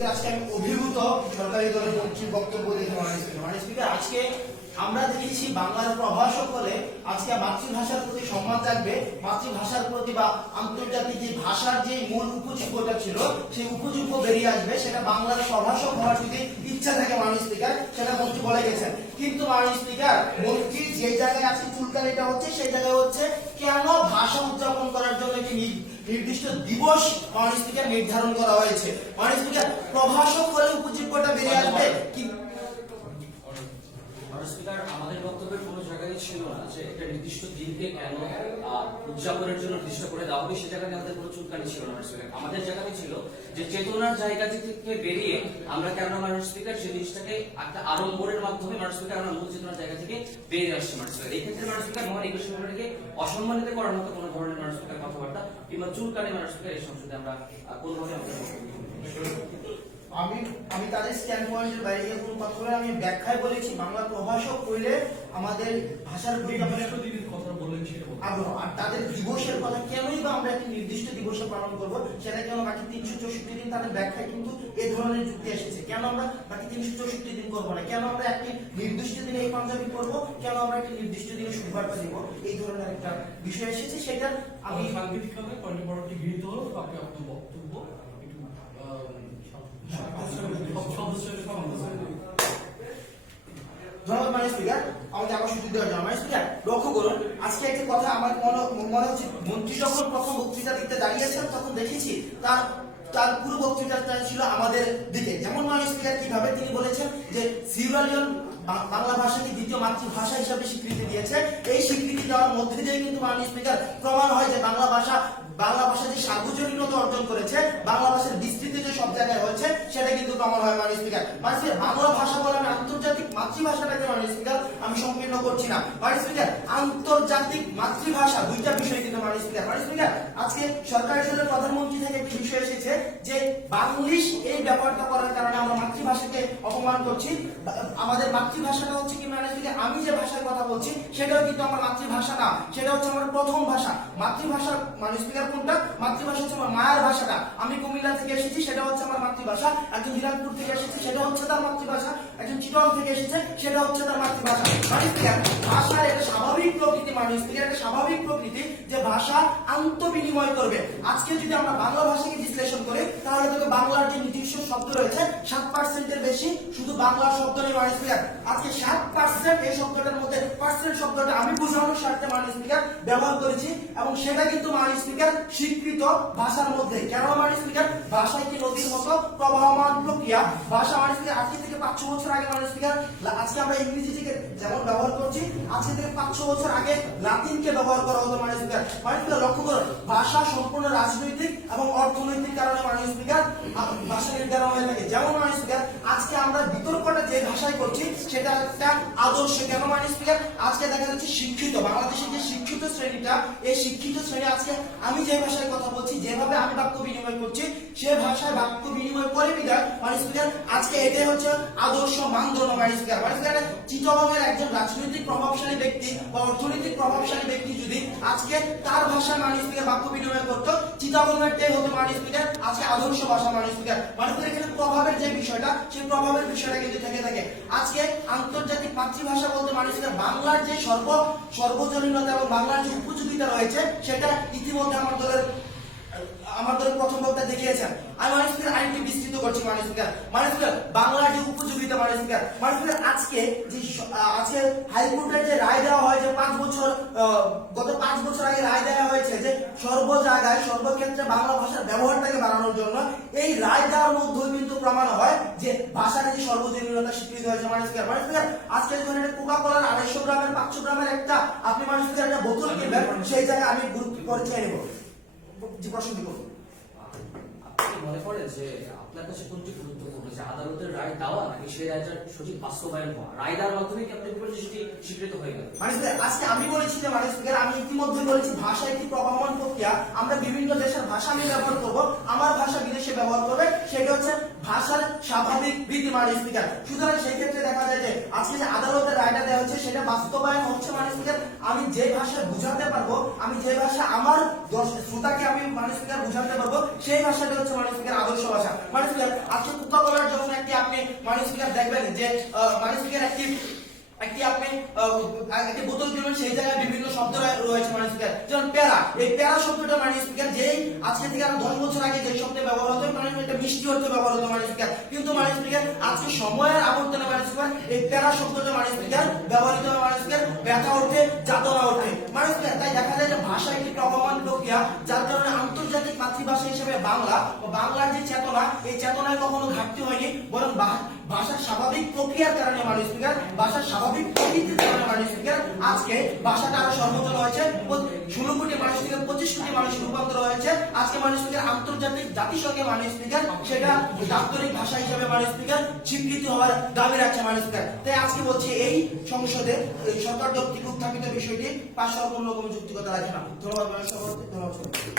Speaker আজকে আমি অভিভূত সরকারি দলের মন্ত্রীর বক্তব্য দেখে মাননীয় স্পিকার আজকে আমরা দেখেছি বাংলার প্রভাষক হলে আজকে মাতৃভাষার প্রতি সম্মান থাকবে, মাতৃভাষার প্রতি বা আন্তর্জাতিক যে ভাষার যে মূল উপযোগ্যতা ছিল সেই উপযোগ্য বেরিয়ে আসবে, সেটা বাংলার প্রভাষক হওয়ার যদি ইচ্ছা থাকে মাননীয় স্পিকার সেটা মন্ত্রী বলে গেছেন। কিন্তু মাননীয় স্পিকার মন্ত্রী যে জায়গায় আজকে চুলকানিটা হচ্ছে সেই জায়গায় হচ্ছে কেন ভাষা উদযাপন করার জন্য একটি নির্দিষ্ট দিবস মাননীয় স্পিকার নির্ধারণ করা হয়েছে। মাননীয় স্পিকার প্রভাষক হলে উপযোগ্যতা বেরিয়ে আসবে কি আমাদের বক্তব্যের কোনো জায়গায় ছিল না যে একটা নির্দিষ্ট দিনকে কেন উদযাপনের জন্য নির্দিষ্ট করে দেওয়া হবে, সে জায়গায় আমাদের কোনো চুলকানি ছিল না। আমাদের জায়গায় ছিল যে চেতনার জায়গা থেকে বেরিয়ে আমরা কেন মানুষ স্পিকার সেই জিনিসটাকে একটা আড়ম্বরের মাধ্যমে মানুষ স্পিকার আমরা মূল চেতনার জায়গা থেকে বেরিয়ে আসছে মানুষ স্পিকার। এই ক্ষেত্রে মানুষ স্পিকার মহান 21 ফেব্রুয়ারিকে অসম্মানিত করার মতো কোনো ধরনের মানুষ স্পিকার কথাবার্তা কিংবা চুলকানি মানুষ স্পিকার এই সংসদে আমরা কোনোভাবে আমি তাদের স্ট্যান্ড পয়েন্টের বাইরে গিয়ে কোনো কথা বলে আমি ব্যাখ্যায় বলেছি বাংলা প্রভাষক হইলে আমাদের ভাষার কথা বলেন আগ্রহ আর তাদের দিবসের কথা কেনই বা আমরা একটি নির্দিষ্ট দিবসে পালন করব, সেটা কেন বাকি 364 দিন তাদের ব্যাখ্যায় কিন্তু এই ধরনের যুক্তি এসেছে। কেন আমরা বাকি 364 দিন করবো না, কেন আমরা একটি নির্দিষ্ট দিনে এই পাঞ্জাবি করবো, কেন আমরা একটি নির্দিষ্ট দিনে শুভবার্তা দিব, এই ধরনের একটা বিষয় এসেছে। সেটা আমি সাংবিধানিকভাবে পরবর্তী গৃহীত হলো আপনি আপনার বক্তব্য ধন্যবাদ মাননীয় স্পিকার, আমাকে আবার সুযোগ দেওয়ার জন্য। মাননীয় স্পিকার লক্ষ্য করুন, আজকে একটি কথা আমার মনে হচ্ছে মন্ত্রী যখন প্রথম বক্তৃতা দিতে দাঁড়িয়েছেন তখন দেখেছি তার পুরো বক্তৃতাটা ছিল আমাদের দিকে। যেমন মাননীয় স্পিকার কিভাবে তিনি বলেছেন যে সিউরালিয়ন বাংলা ভাষাকে দ্বিতীয় মাতৃভাষা হিসেবে স্বীকৃতি দিয়েছে। এই স্বীকৃতি দেওয়ার মধ্যে দিয়ে কিন্তু মাননীয় স্পিকার প্রমাণ হয় যে বাংলা ভাষা যে সার্বজনীনতা অর্জন করেছে, বাংলা ভাষার বিস্তৃতি যে সব জায়গায় হয়েছে সেটা কিন্তু প্রমাণ হয় মাননীয় স্পিকার। মাননীয় বাংলা ভাষা বলে আমি আন্তর্জাতিক মাতৃভাষাটাকে মাননীয় স্পিকার আমি সংকীর্ণ করছি না। মাননীয় স্পিকার আন্তর্জাতিক মাতৃভাষা দুইটা বিষয় কিন্তু মাননীয় স্পিকার। মাননীয় স্পিকার আজকে সরকারি দলের প্রধানমন্ত্রী থেকে একটি বিষয় এসেছে যে বাংলিশ এই ব্যাপারটা করার কারণে আমরা মাতৃভাষাকে অপমান করছি। আমাদের মাতৃভাষাটা হচ্ছে কি মাননীয় স্পিকার, আমি যে ভাষায় কথা বলছি সেটাও কিন্তু আমার মাতৃভাষা না, সেটা হচ্ছে আমার প্রথম ভাষা। মাতৃভাষা মাননীয় স্পিকার কোনটা? মাতৃভাষা হচ্ছে আমার মায়ের ভাষাটা। আমি কুমিল্লা থেকে এসেছি, সেটা হচ্ছে আমার মাতৃভাষা। একজন দিনাজপুর থেকে এসেছে, সেটা হচ্ছে তার মাতৃভাষা। একজন চিটং থেকে এসেছে, সেটা হচ্ছে তার মাতৃভাষা। মাননীয় স্পিকার ভাষার একটা স্বাভাবিক প্রকৃতি, মাননীয় স্পিকার একটা স্বাভাবিক প্রকৃতি যে ভাষা আন্তঃবিনিময় করবে। আজকে যদি আমরা বাংলা ভাষাকে বিশ্লেষণ করি তাহলে দেখো বাংলার যে নিজস্ব শব্দ রয়েছে 7% এর বেশি শুধু বাংলার শব্দ নেই মাননীয় স্পিকার। আজকে 7% এই শব্দটার মধ্যে পার্সেন্ট শব্দটা আমি বোঝানোর স্বার্থে মাননীয় স্পিকার ব্যবহার করেছি এবং সেটা কিন্তু মাননীয় স্পিকার স্বীকৃত ভাষার মধ্যে। কেন মাননীয় স্পিকার? ভাষা একটি নদীর মতো প্রবাহমান প্রক্রিয়া। ভাষা মাননীয় স্পিকার আজকে থেকে 500 বছর আগে মাননীয় স্পিকার আজকে আমরা ইংরেজিকে যেমন ব্যবহার করছি, আজকে থেকে 500 বছর আগে লাতিনকে ব্যবহার করা হতো মাননীয় স্পিকার। মাননীয় স্পিকার লক্ষ্য করুন, ভাষা সম্পূর্ণ রাজনৈতিক এবং অর্থনৈতিক কারণে মাননীয় স্পিকার ভাষা নির্ধারণ হয়ে থাকে। যেমন মাননীয় স্পিকার আজকে আমরা বিতর্কটা যে ভাষায় করছি সেটা একটা আদর্শ। কেন মাননীয় স্পিকার? আজকে দেখা যাচ্ছে শিক্ষিত বাংলাদেশের যে শিক্ষিত শ্রেণীটা, এই শিক্ষিত শ্রেণী আজকে আমি যে ভাষায় কথা বলছি, যেভাবে আমি বাক্য বিনিময় করছি সে ভাষায় বাক্য বিনিময় করে বিদায় মাননীয় স্পিকার আজকে এটাই হচ্ছে আদর্শ মানদণ্ড মাননীয় স্পিকার। মাননীয় স্পিকার চিটগংয়ের একজন রাজনৈতিক প্রভাবশালী ব্যক্তি বা অর্থনৈতিক প্রভাবশালী ব্যক্তি যদি আজকে তার ভাষায় মাননীয় স্পিকার বাক্য বিনিময় করতো, চিটগংয়েরটাই হতো মাননীয় স্পিকার আজকে আদর্শ ভাষা মাননীয় স্পিকার। মাননীয় স্পিকার এখানে প্রভাবের যে বিষয়টা, সেই প্রভাবের বিষয়টা কিন্তু থেকে থাকে। আজকে আন্তর্জাতিক মাতৃভাষা বলতে মাননীয় স্পিকার বাংলার যে সর্বজনীনতা এবং বাংলার যে উপযোগিতা রয়েছে সেটা ইতিমধ্যে আমার দলের প্রথম বক্তা দেখিয়েছেন। আমি মাননীয় স্পিকার আইনটি বিস্তৃত করছি মাননীয় স্পিকার। মাননীয় স্পিকার বাংলার যে উপযোগিতা মাননীয় স্পিকার, মাননীয় স্পিকার আজকে হাইকোর্টের যে রায় দেওয়া হয় যে গত 5 বছর আগে রায় দেওয়া হয়েছে যে সর্ব জায়গায় সর্বক্ষেত্রে বাংলা ভাষার ব্যবহারটাকে বাড়ানোর জন্য, এই রায় দেওয়ার মধ্যেও কিন্তু প্রমাণ হয় যে ভাষার যে সর্বজনীনতা স্বীকৃতি হয়েছে মাননীয় স্পিকার। মাননীয় স্পিকার আজকে যখন একটা কোকা-কোলার 250 গ্রামের 500 গ্রামের একটা আপনি মাননীয় স্পিকার একটা বোতল কিনবেন, সেই জায়গায় আমি গ্রুপ করে চেয়ে নেব। যে প্রশ্ন দিব আপনি মনে করেন যে আপনার কাছে কোনটি গুরুত্বপূর্ণ, যে আদালতের রায় দেওয়া নাকি সেই রায়টার সঠিক বাস্তবায়ন হওয়া? রায় দেওয়ার মাধ্যমে কি আপনি বলেন সেটি স্বীকৃত হয়ে গেল? আজকে আমি বলেছি যে মাননীয় স্পিকার আমি ইতিমধ্যে বলেছি ভাষা একটি প্রবাহমান প্রক্রিয়া। আমরা বিভিন্ন দেশের ভাষা আমি ব্যবহার করব, আমার ভাষা বিদেশে ব্যবহার করবে, সেটা হচ্ছে ভাষার স্বাভাবিক রীতি মাননীয় স্পিকার। সুতরাং সেই ক্ষেত্রে দেখা যায় যে আজকে যে আদালতের রায়টা দেওয়া হচ্ছে সেটা বাস্তবায়ন হচ্ছে মাননীয় স্পিকার। আমি যে ভাষায় বুঝাতে পারবো, আমি যে ভাষা আমার শ্রোতাকে আমি মাননীয় স্পিকার বুঝাতে পারবো, সেই ভাষাটা হচ্ছে মাননীয় স্পিকার আদর্শ ভাষা। মাননীয় স্পিকার আজকে কোকা কোলার যখন একটি আপনি মাননীয় স্পিকার দেখবেন যে মাননীয় স্পিকার একটি আপনি একটি বোতল কিনবেন, সেই জায়গায় বিভিন্ন শব্দ রয়েছে মাননীয় স্পিকার, যেমন প্যারা। এই প্যারা শব্দটা মাননীয় স্পিকার যেই আজকে থেকে আরো 10 বছর আগে যে শব্দ ব্যবহার হতো মানে এটা মিষ্টি অর্থে ব্যবহার হতো মাননীয় স্পিকার, কিন্তু মাননীয় স্পিকার আজকে সময়ের আবর্তনে মাননীয় স্পিকার এই প্যারা শব্দটা মাননীয় স্পিকার ব্যবহৃত হয় মাননীয় স্পিকার ব্যথা অর্থে, যাতনা অর্থে মাননীয় স্পিকার। তাই দেখা যায় যে ভাষা একটি প্রবহমান প্রক্রিয়া, যার কারণে আন্তর্জাতিক মাতৃভাষা হিসেবে বাংলা ও বাংলার যে চেতনা, এই চেতনায় কখনো ঘাটতি হয়নি, বরং ভাষার স্বাভাবিক প্রক্রিয়ার কারণে মাননীয় স্পিকার, ভাষার স্বাভাবিক প্রকৃতির কারণে মাননীয় স্পিকার আজকে ভাষাটা আরো সর্বোচ্চ হয়েছে। 16 কোটি মানুষ থেকে 25 কোটি মানুষ রূপান্তর হয়েছে। আজকে মাননীয় স্পিকার আন্তর্জাতিক জাতিসংঘে মাননীয় স্পিকার সেটা দাপ্তরিক ভাষা হিসেবে মাননীয় স্পিকার স্বীকৃতি হওয়ার দাবি রাখছে মাননীয় স্পিকার। তাই আজকে বলছি এই সংসদে সরকার কর্তৃক উত্থাপিত বিষয়টি পাশ হওয়ার কোনো রকম যুক্তিকতা রাখে না। ধন্যবাদ মাননীয় সভাপতি, ধন্যবাদ।